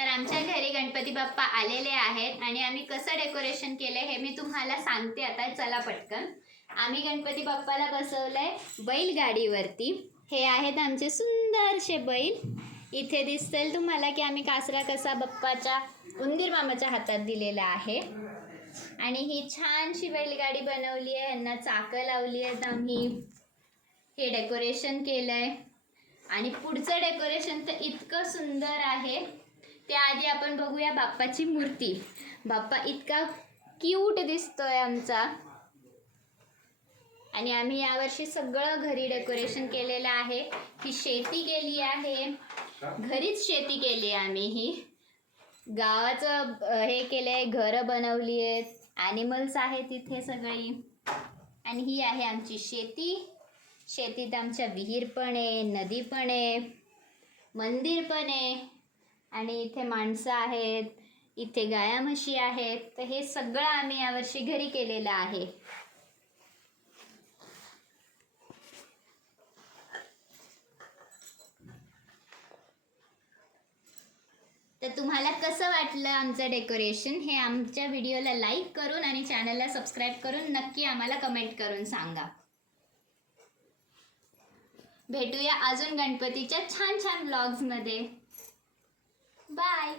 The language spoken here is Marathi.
तर आमच्या घरी गणपती बाप्पा आलेले आहेत आणि आम्ही कसं डेकोरेशन केलंय हे मी तुम्हाला सांगते आता. चला पटकन. आम्ही गणपती बाप्पाला बसवलंय बैलगाडीवरती. हे आहेत आमचे सुंदरसे बैल. इथे दिसतील तुम्हाला की आम्ही कासरा कसा बाप्पाच्या उंदीर मामाच्या हातात दिलेला आहे. आणि ही छानशी बैलगाडी बनवली आहे. यांना चाकं लावली आहेत आम्ही. हे डेकोरेशन केलंय. आणि पुढचं डेकोरेशन तर इतकं सुंदर आहे. त्याआधी आपण बघूया बाप्पाची मूर्ती. बाप्पा इतका क्यूट दिसतोय आमचा. आणि आम्ही यावर्षी सगळं घरी डेकोरेशन केलेलं आहे. ही शेती केली आहे. घरीच शेती केली आहे आम्ही ही. गावाचं हे केलं आहे घरं बनवली आहेत. ॲनिमल्स आहेत तिथे सगळी. आणि ही आहे आमची शेती. शेतीत आमच्या विहीर पण आहे नदी पण आहे मंदिर पण आहे. आणि इथे माणसं आहेत इथे गाया म्हशी आहेत तर हे सगळं आम्ही यावर्षी घरी केलेलं आहे. तर तुम्हाला कसं वाटलं आमचं डेकोरेशन? हे आमच्या व्हिडिओला लाईक करून आणि चॅनलला सबस्क्राईब करून नक्की आम्हाला कमेंट करून सांगा. भेटूया अजून गणपतीच्या छान छान ब्लॉग्समध्ये Bye.